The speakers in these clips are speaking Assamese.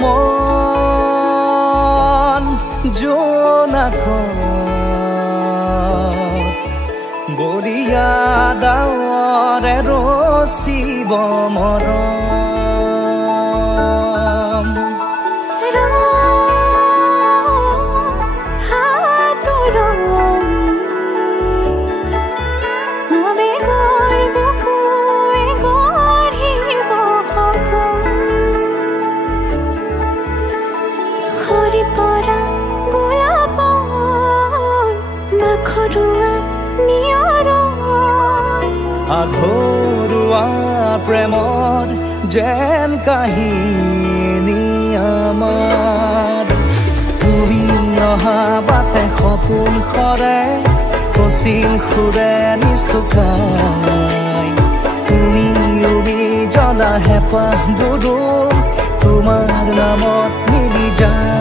মন জোনাক বলিয়া ডাৱৰে ৰচিব মৰম আধৰুৱা প্ৰেমৰ যেন কাহিনী আমাৰ তুমি অহা বাটে সপোন সৰে কচিল সুৰে নিচুকাই তুমি উবি জ্বলা হেঁপাহবোৰো তোমাৰ নামত মিলি যায়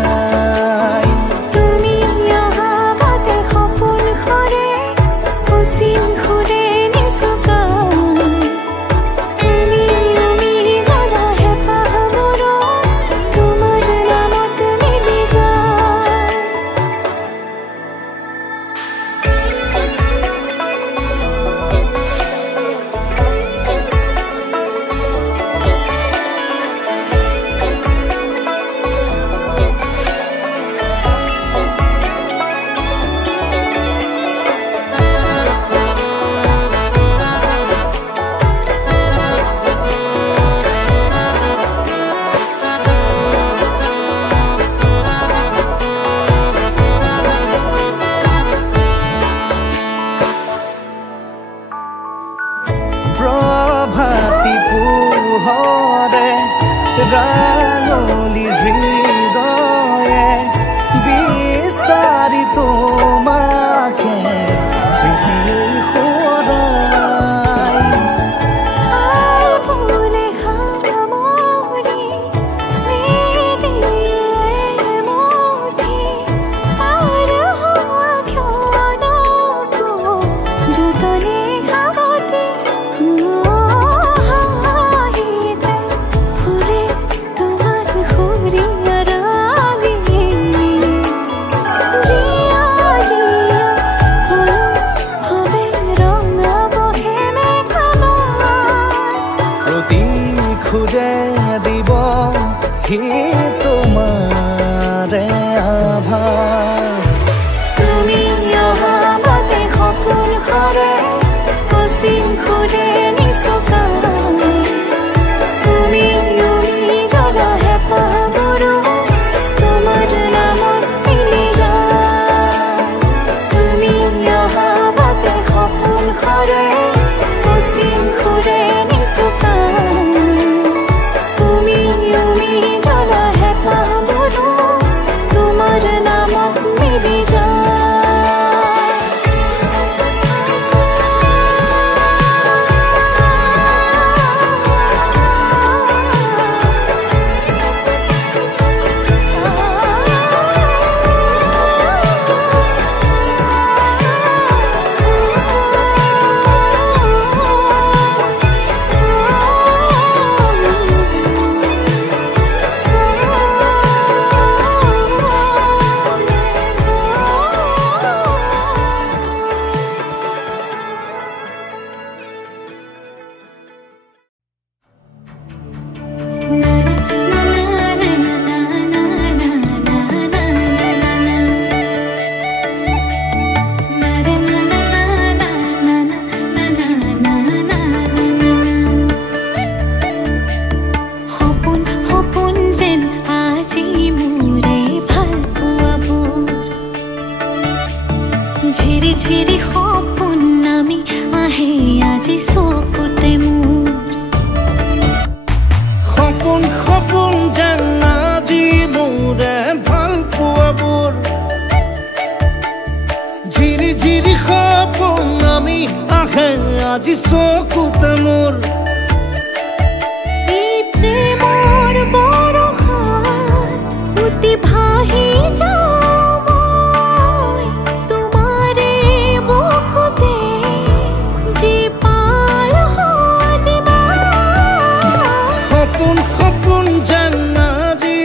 ৰাঙলী হৃদয়ে বিচাৰি তোমাকে স্মৃতি সোঁৱৰাই খুঁজে দিব হি তোমাৰে আভাস তুমি অহা বাটে সপোন সৰে কচিল সুৰে নিচুকাই তুমি উৰি জ্বলা হেঁপাহবোৰো তোমাৰ নামত মিলি যায় তুমি অহা বাটে সপোন সৰে কচিল সুৰে নিচুকাই আজি চকুতে মোৰ এই প্ৰেমৰ বৰষাত উতি ভাহি যাওঁ মই তোমাৰে বুকুতে জীপাল সজীৱা সপোন সপোন যেন আজি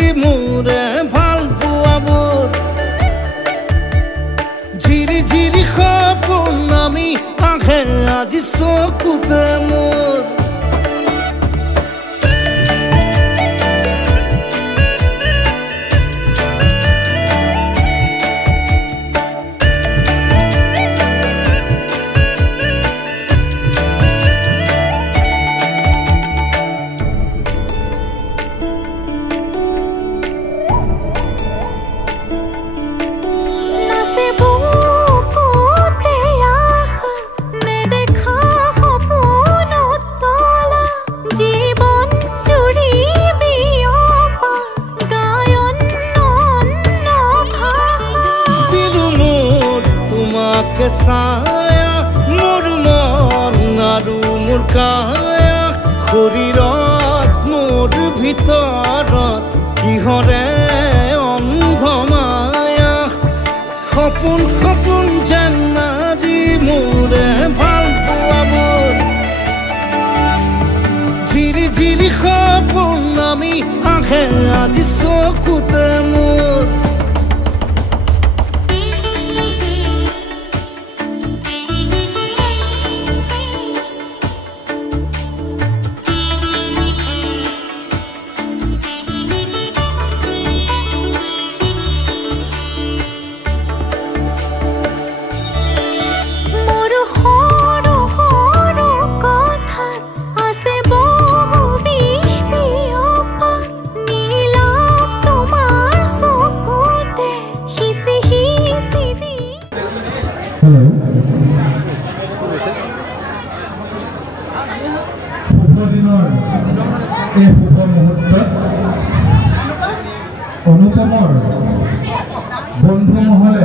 ছায়া মোৰ মন আৰু মোৰ কায়া শৰীৰত মোৰ ভিতৰত কিহৰে অন্ধ মায়া সপোন সপোন যেন আজি মোৰে ভাল পোৱাবোৰ ঝিৰি ঝিৰি সপোন আমি আহে আজি চকুতে মোৰ অনুপমৰ বন্ধু মহলে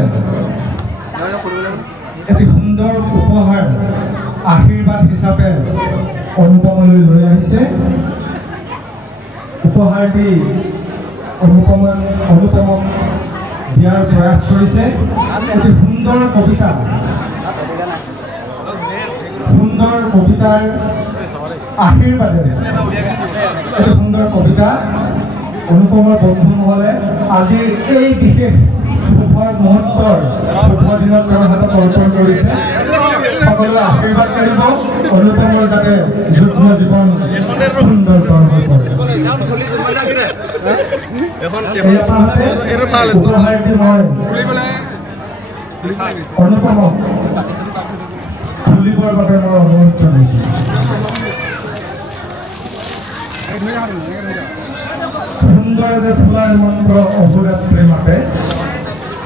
এটি সুন্দৰ উপহাৰ আশীৰ্বাদ হিচাপে অনুপমলৈ লৈ আহিছে উপহাৰটি অনুপমক দিয়াৰ প্ৰয়াস কৰিছে এটি সুন্দৰ কবিতাৰ আশীৰ্বাদেৰে এটি সুন্দৰ কবিতা অনুপমৰ বন্ধু মহলে আজিৰ এই বিশেষ শুভ মুহূৰ্তৰ শুভ দিনত তেওঁৰ হাতত অৰ্পণ কৰিছে সকলোৱে আশীৰ্বাদ কৰিব অনুপমৰ যাতে যুগ্ম জীৱন সুন্দৰতৰ হৈ পৰে উপহাৰটি মই অনুপমক খুলিবৰ বাবে মই অনুৰোধ জনাইছোঁ সুন্দৰে যে ফুলাৰ মন্ত্ৰ অহোৰাত্ৰি মাতে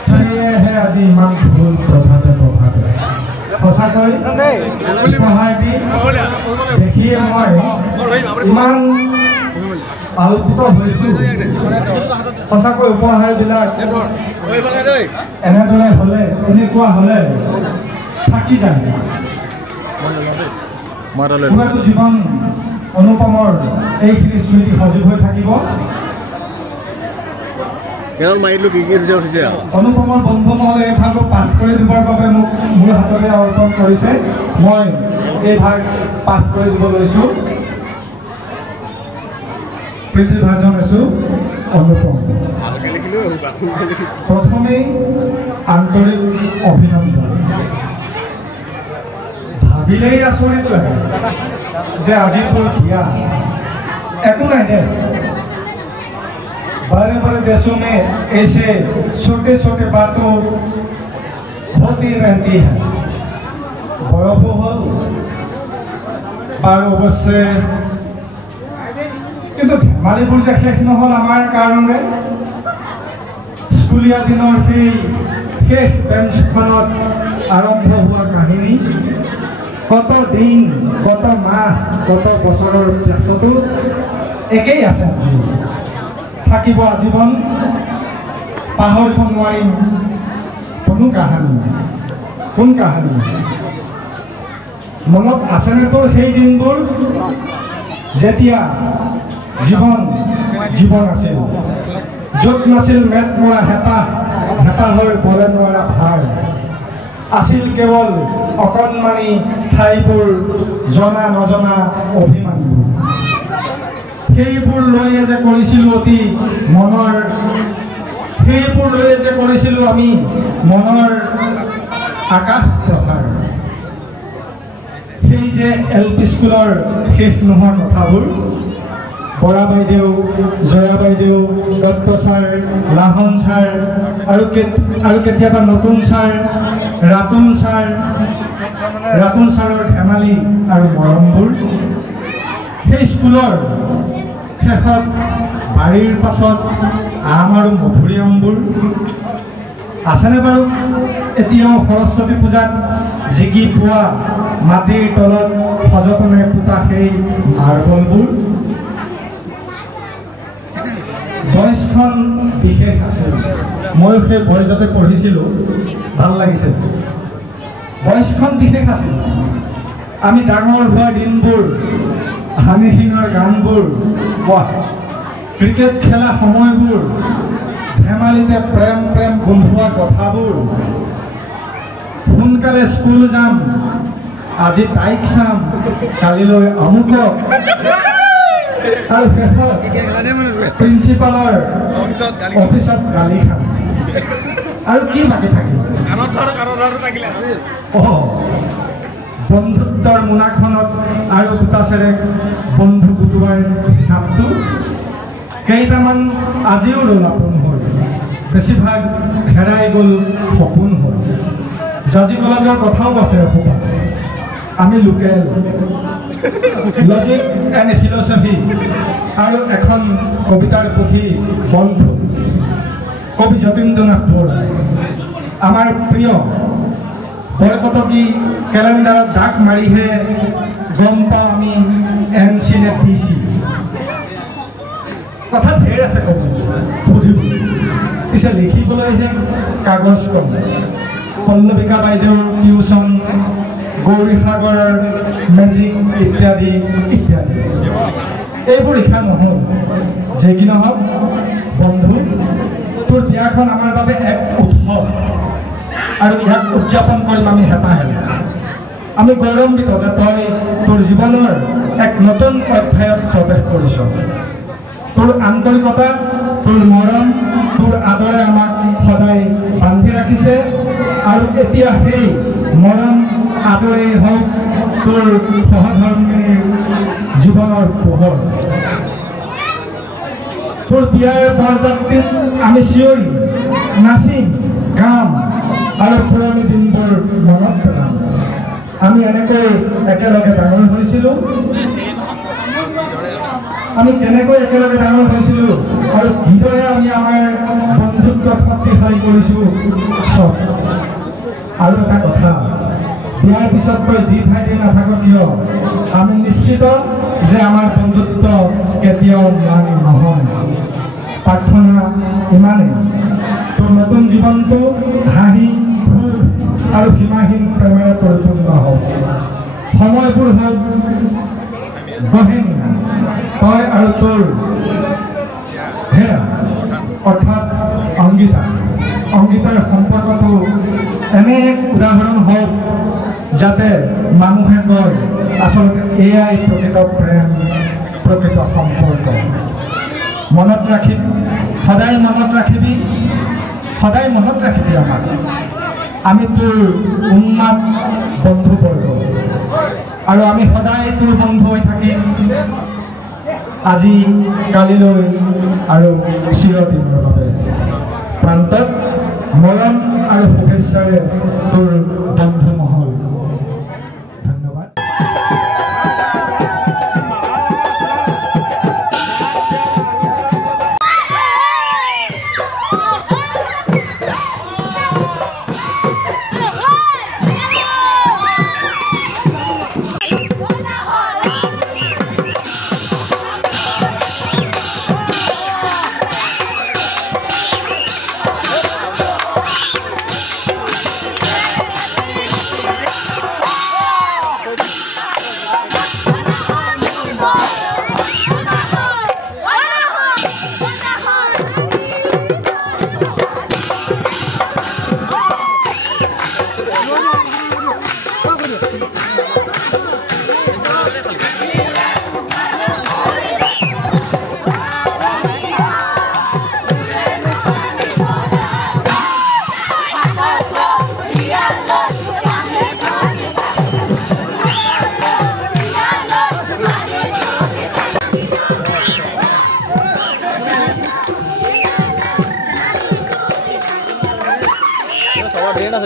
সেয়েহে আজি ইমান ফুল প্ৰভাতে সঁচাকৈ উপহাৰটি দেখিয়ে মই ইমান আলোকিত হৈছোঁ সঁচাকৈ উপহাৰবিলাক এনেদৰে হ'লে এনেকুৱা হ'লে থাকি যায় পুৰাটো জীৱন অনুপমৰ এইখিনি স্মৃতি সজীৱ হৈ থাকিব অনুপমৰ বন্ধু মহলে এই ভাগ পাঠ কৰি দিবৰ বাবে মোক মোৰ হাততে অৰ্পণ কৰিছে মই এই ভাগ পাঠ কৰি দিব লৈছোঁ প্ৰতিভাজন আছোঁ অনুপম প্ৰথমেই আন্তৰিক অভিনন্দন ভাবিলেই আচৰিত লাগে যে আজি তোৰ বিয়া একো নাই দে बड़े बड़े देशों में ऐसे छोटे छोटे बातों होती रहती है बयस हल और अवश्य किन्तु धেমালিবোৰ যে শেষ নহল আমাৰ কাৰণে স্কুলীয়া দিনৰ সেই শেষ বেঞ্চখনত আৰম্ভ হোৱা কাহিনী কত দিন কত মাহ কত বছৰৰ পিছতো একেই আছে আজি থাকিব আজীবন পাহৰিব নোৱাৰিম কোন কাহিনী মনত আছেনে তোৰ সেই দিনবোৰ যেতিয়া জীৱন আছিল য'ত নাছিল মেট মৰা হেঁপাহৰ বলে নোৱাৰা ভাৰ আছিল কেৱল অকণমানি ঠাইবোৰ জনা নজনা অভিমানবোৰ সেইবোৰ লৈয়ে যে কৰিছিলোঁ অতি মনৰ সেইবোৰ লৈয়ে যে কৰিছিলোঁ আমি মনৰ আকাশ প্ৰসাৰ সেই যে LP স্কুলৰ শেষ নোহোৱা কথাবোৰ বৰা বাইদেউ জয়া বাইদেউ দত্ত ছাৰ লাহন ছাৰ আৰু কেতিয়াবা নতুন ছাৰ ৰাতুল ছাৰৰ ধেমালি আৰু মৰমবোৰ সেই স্কুলৰ শেষত বাৰীৰ পাছত আম আৰু মধুৰিআমবোৰ আছেনে বাৰু এতিয়াও সৰস্বতী পূজাত জিকি পোৱা মাটিৰ তলত সযতনে পোতা সেই মাৰ্বলবোৰ বয়সখন বিশেষ আছিল মই সেই বয়সতে পঢ়িছিলোঁ ভাল লাগিছিল বয়সখন বিশেষ আছিল আমি ডাঙৰ হোৱা দিনবোৰ হানি সিঙৰ গানবোৰ ক্ৰিকেট খেলা সময়বোৰ ধেমালিতে প্ৰেম প্ৰেম গোন্ধোৱা কথাবোৰ সোনকালে স্কুল যাম আজি তাইক চাম কালিলৈ আমুকক আৰু শেষত প্ৰিন্সিপালৰ অফিচত গালি খাম আৰু কি বাকী থাকিল বন্ধুত্বৰ মোনাখনত আৰু গোটাচেৰে বন্ধু গোটোৱাৰ হিচাপটো কেইটামান আজিও ৰ'ল আপোন হ'ল বেছিভাগ হেৰাই গ'ল সপোন হ'ল জাজি কলেজৰ কথাও আছে এসোপা আমি লোকেল লজিক এণ্ড ফিলচফি আৰু এখন কবিতাৰ পুথি বন্ধু কবি যতীন্দ্ৰনাথ বৰা আমাৰ প্ৰিয় বৰকটকী কেলেণ্ডাৰত ডাক মাৰিহে গম পাওঁ আমি NC নে TC কথা ঢেৰ আছে ক'ব সুধিব পিছে লিখিবলৈহে কাগজ কম পল্লৱিকা বাইদেউৰ টিউচন গৌৰী সাগৰৰ মেজিক ইত্যাদি ইত্যাদি এইবোৰ লিখা নহ'ল যে কি নহওক বন্ধু তোৰ বিয়াখন আমাৰ বাবে এক উৎসৱ আৰু ইয়াক উদযাপন কৰিম আমি হেঁপাহেৰে আমি গৌৰৱান্বিত যে তই তোৰ জীৱনৰ এক নতুন অধ্যায়ত প্ৰৱেশ কৰিছ তোৰ আন্তৰিকতা তোৰ মৰম তোৰ আদৰে আমাক সদায় বান্ধি ৰাখিছে আৰু এতিয়া সেই মৰম আদৰেই হওক তোৰ সহধৰ্মীৰ জীৱনৰ পোহৰ তোৰ বিয়াৰ বৰযাত্ৰীত আমি চিঞৰি নাচিম গাম আৰু পুৰণি দিনবোৰ মনত পেলাম আমি এনেকৈ একেলগে ডাঙৰ হৈছিলোঁ আমি কেনেকৈ একেলগে ডাঙৰ হৈছিলোঁ আৰু কিদৰে আমি আমাৰ বন্ধুত্ব শক্তিশালী কৰিছোঁ চব আৰু এটা কথা বিয়াৰ পিছত তই যি ঠাইতে নাথাক কিয় আমি নিশ্চিত যে আমাৰ বন্ধুত্ব কেতিয়াও ম্লান নহয় প্ৰাৰ্থনা ইমানেই তোৰ নতুন জীৱনটো হাঁহি সুখ আৰু সীমাহীন প্ৰেমেৰে পৰিপূৰ্ণ হওক সময়বোৰ হওক গহেনীয়া তই আৰু তোৰ হেৰা অৰ্থাৎ অংগীতাৰ সম্পৰ্কটো এনে এক উদাহৰণ হওক যাতে মানুহে কয় আচলতে এয়াই প্ৰকৃত প্ৰেম প্ৰকৃত সম্পৰ্ক মনত ৰাখিবি সদায় মনত ৰাখিবি আমাক আমি তোৰ উন্মাদ বন্ধুবৰ্গ আৰু আমি সদায় তোৰ বন্ধু হৈ থাকিম আজি কালিলৈ আৰু চিৰদিনৰ বাবে প্ৰান্তত মৰম আৰু শুভেচ্ছাৰে তোৰ বন্ধু মহল ধন্যবাদ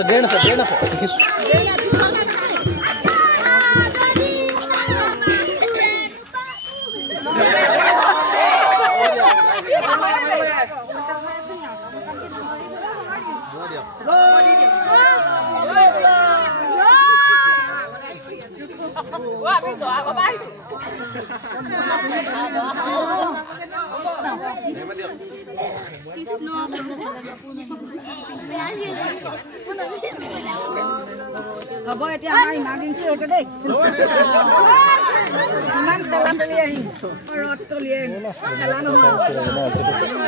डेढ़ सौ Wah, itu apa baik? হ'ব এতিয়া আমাৰ ইমাৰ্জেঞ্চি হৈছে দেই ইমান ঠেলা ঠেলি আহিম ৰদ তলি আহিম ঠেলা নহয়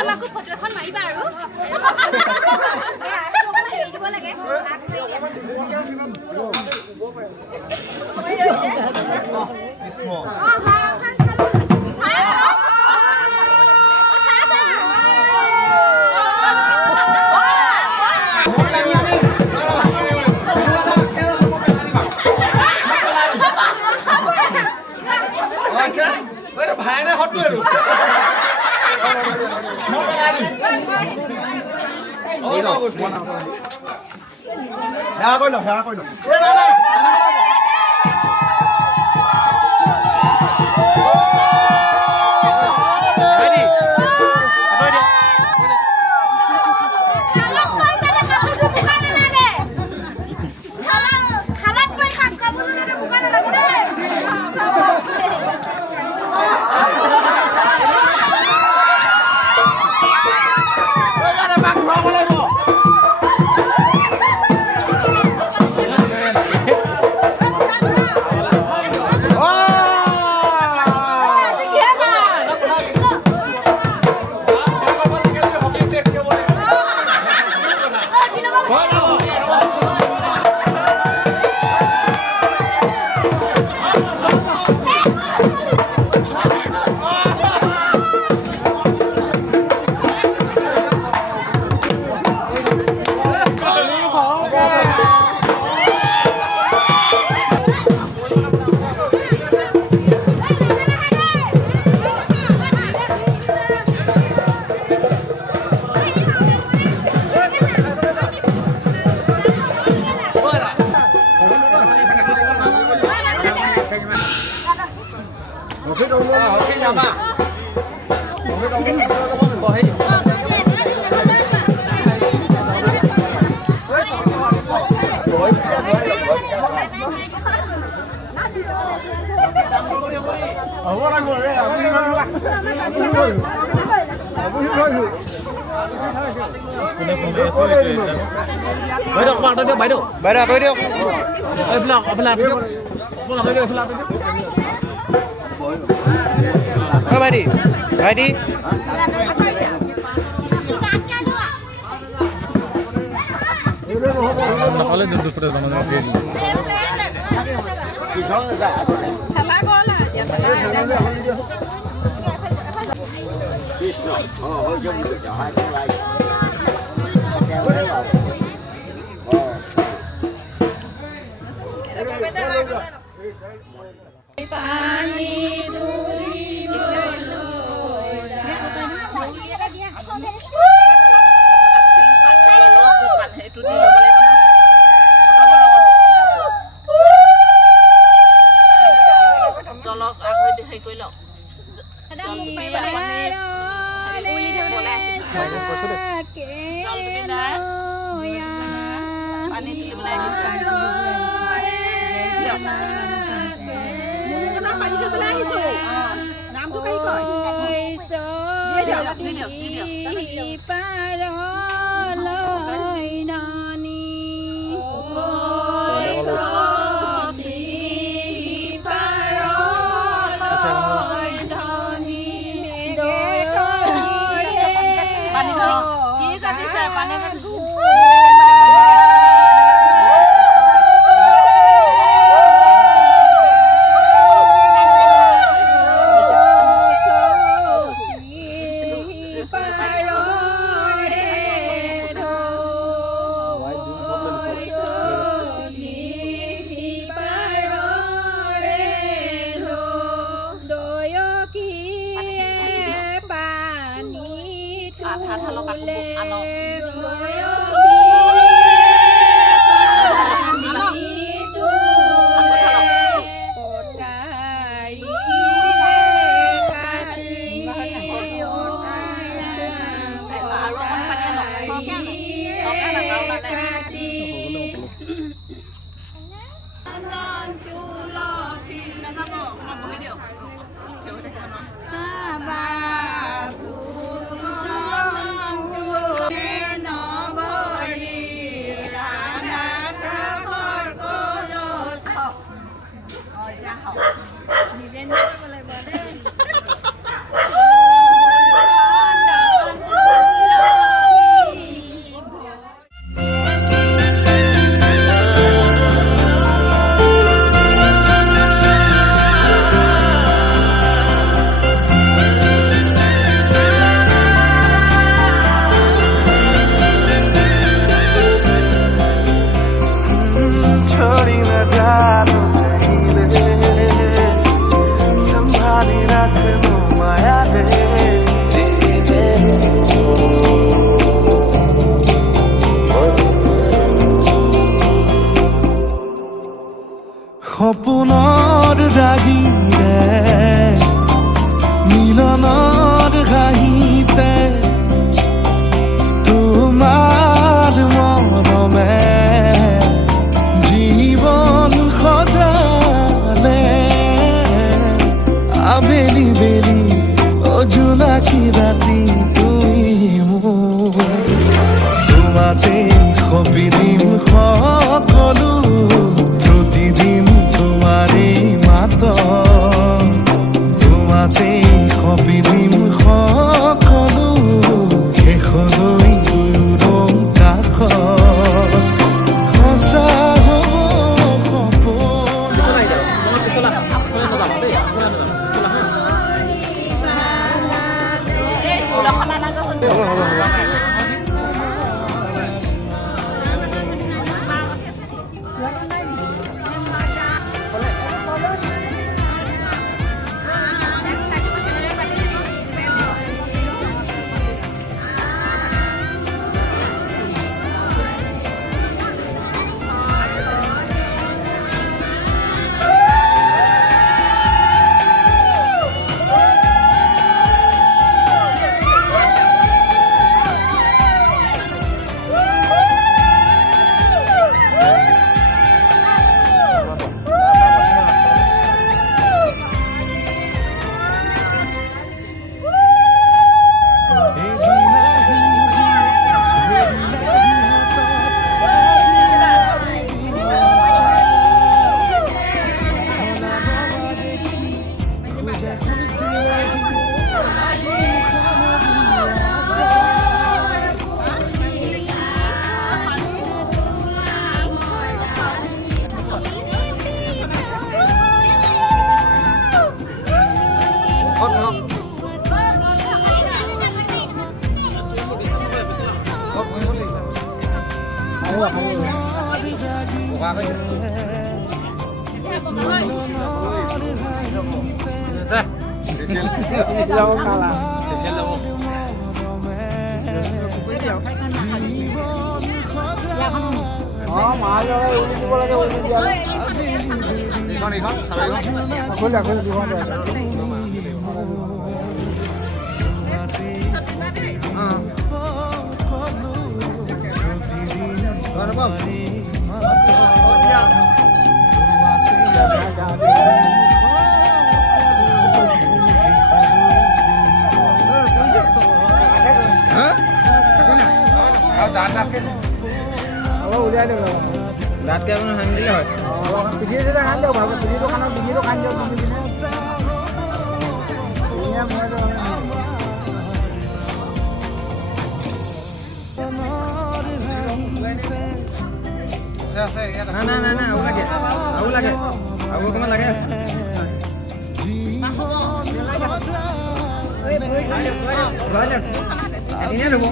আমাকো ফটো এখন মাৰিবা আৰু দিব লাগে ভাইনে হট লৈ আৰু হেয়া কৰি ল বাইদেউ আঁতৰি দিয়ক ভাইটি ভাইটি নহ'লে যোনটো ফটো ৰাতি তুমি মোৰ তোমাতে সপি দিম সকলো প্ৰতিদিন তোমাৰে মাত তোমাতে সপি দিম সকলো শেষলৈ দুয়োৰ কাষত সঁচা হ'ব দাঁত কে আপুনি সানি দিলে হয় পিঠি যেতিয়া খাই দিয়ক ভাবে পিঠিটো খানা ডিঙিটো খাই দিয়ক না আৰু লাগে আৰু অকণমান লাগে এদিনে ল'ব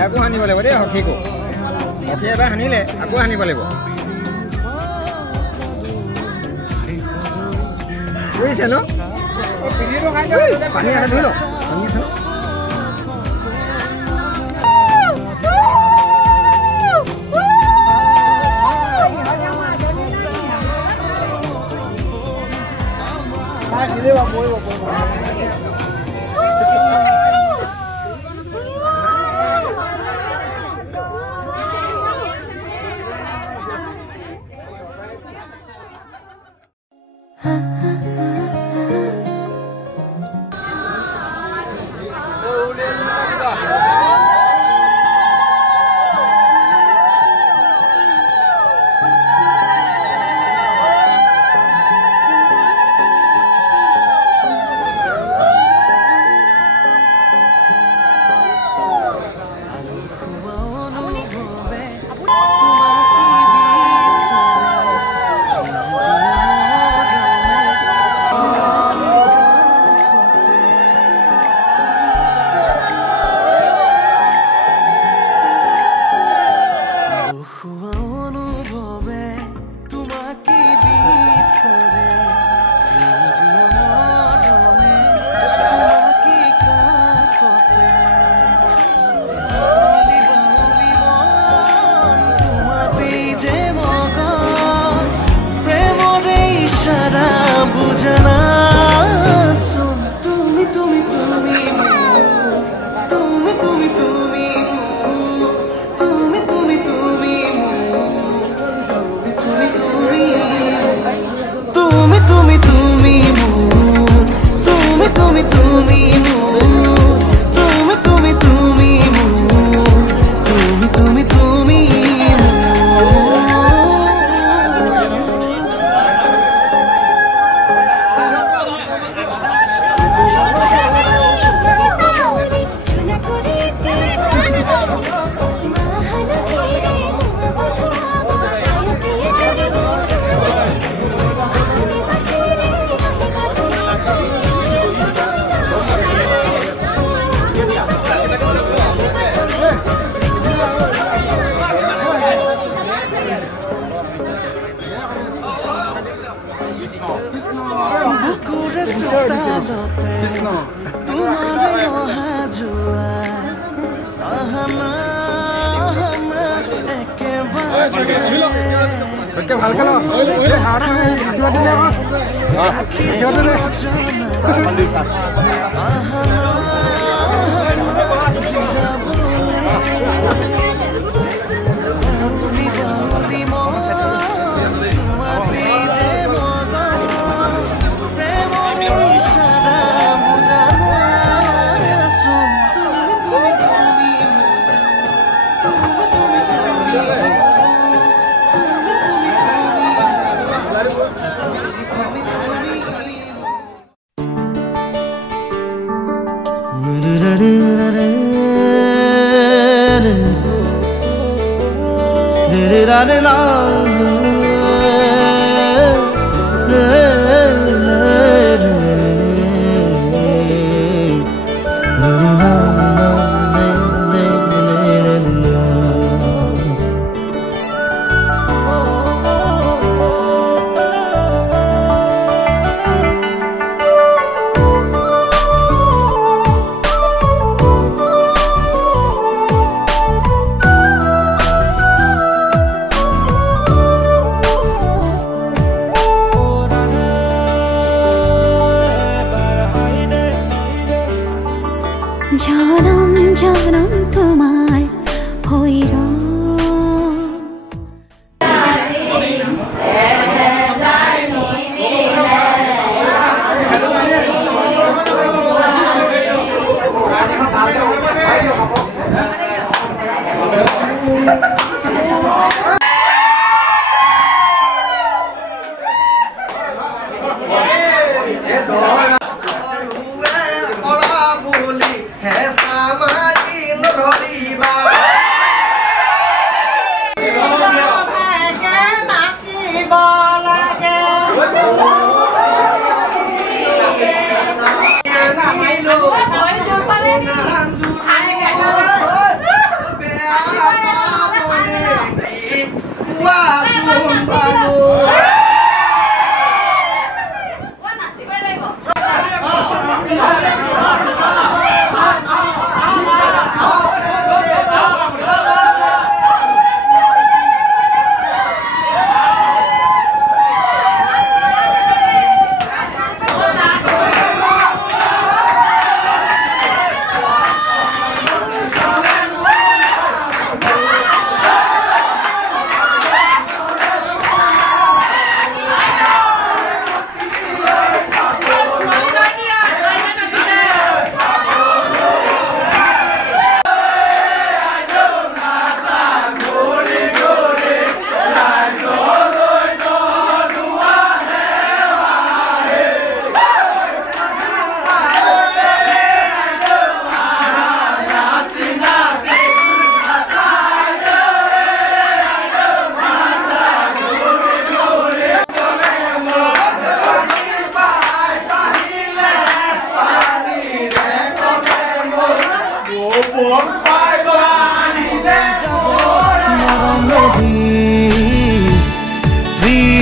আকৌ সানিব লাগিব দেই সখীকো সখী এবাৰ সানিলে আকৌ সানিব লাগিব বুজিছে ন পানী আছে ধুই লওক পানী আছে ন ভাল খেল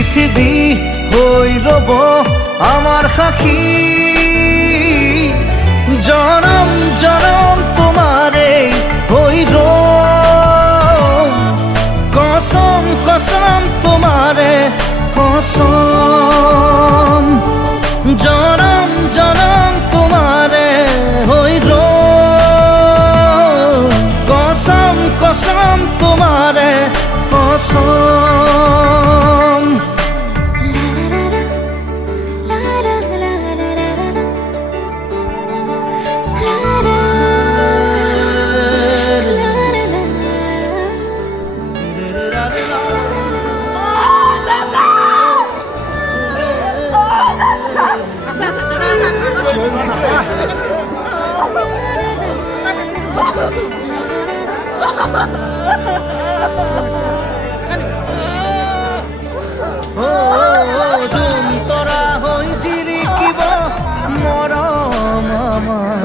পৃথিবী হই রব আমার সাক্ষী জনম জনম তোমারে হই রব কসম কসম তোমারে কসম জনম জনম তোমারে হই রব কসম কসম তোমারে কসম তৰা হৈ জিৰিকিব মৰম আমাৰ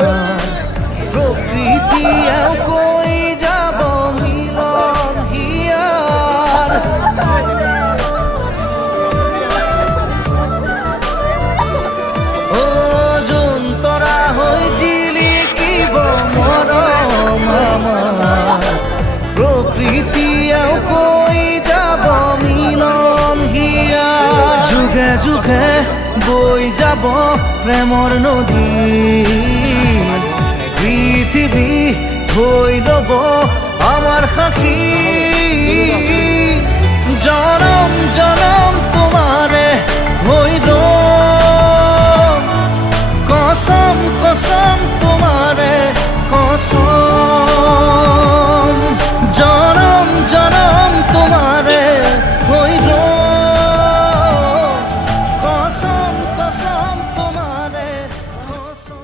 প্ৰকৃতিয়ে কৈ যাব মিলন হিয়াৰ তৰা হৈ জিৰিকিব মৰম আমাৰ যুগে বৈ যাব প্ৰেমৰ নদী পৃথিৱী হৈ ল'ব আমাৰ সাক্ষী জনম জনম তোমাৰে হৈ ৰম কসম কসম তোমাৰে কসম জনম জনম তোমাৰে হৈ ৰম কসম কসম তোমাৰে কসম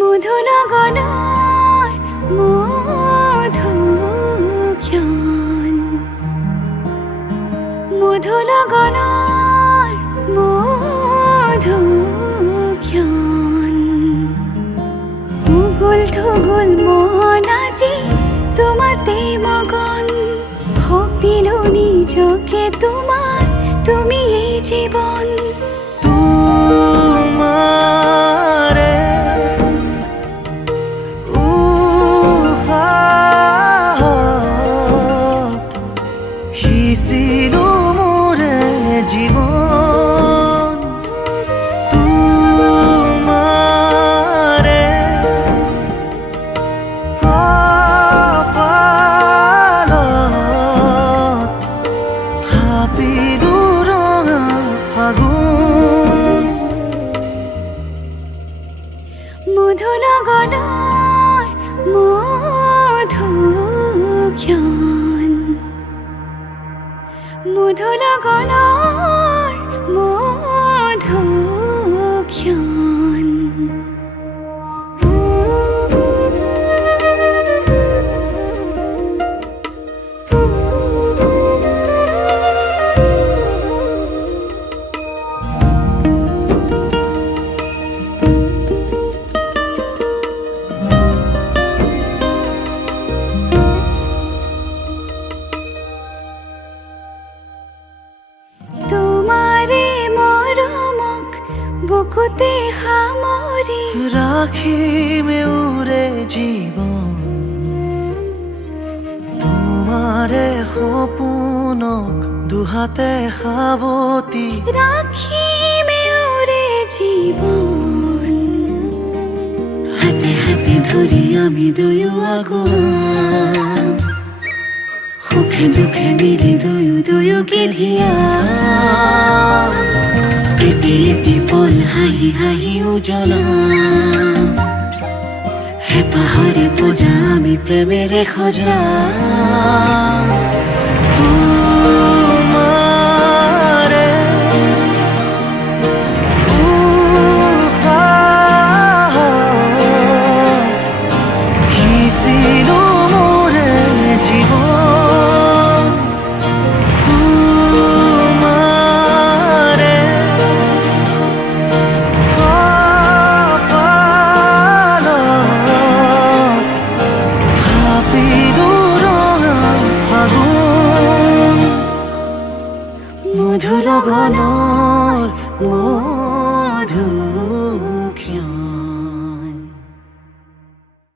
মধুনগনৰ মধুক্ষণ মধুনগনৰ মধুক্ষণ উগুল থুগুল মন আজি তোমাতে মগন ভাবিলো নিজকে তোমাৰ তুমি এই জীৱন তোমাৰে সিঁচিলো মোৰে জীৱন তোমাৰে কপালত থাপিলো ৰঙা ফাগুন মধুনগৰৰ মধুক্ষণ মধুনগৰৰ মধুক্ষণ বুকুতে সামৰি ৰাখিমে উৰে জীৱন তোমাৰে সপোনক দুহাতে সাৱতি ৰাখিমে উৰে জীৱন হাতে হাতে ধৰি আমি দুয়ো আগুৱাম সুখে দুখে মিলি দুয়োকে ধিয়াম এটি এটি পল হাঁহি হাঁহি উজ্বলাম হেঁপাহৰে পূজা আমি প্ৰেমেৰে সজাম তোমাৰে উশাহত সিঁচিলো মোৰে জীৱন তোমাৰে মধুনগৰৰ মধুক্ষণ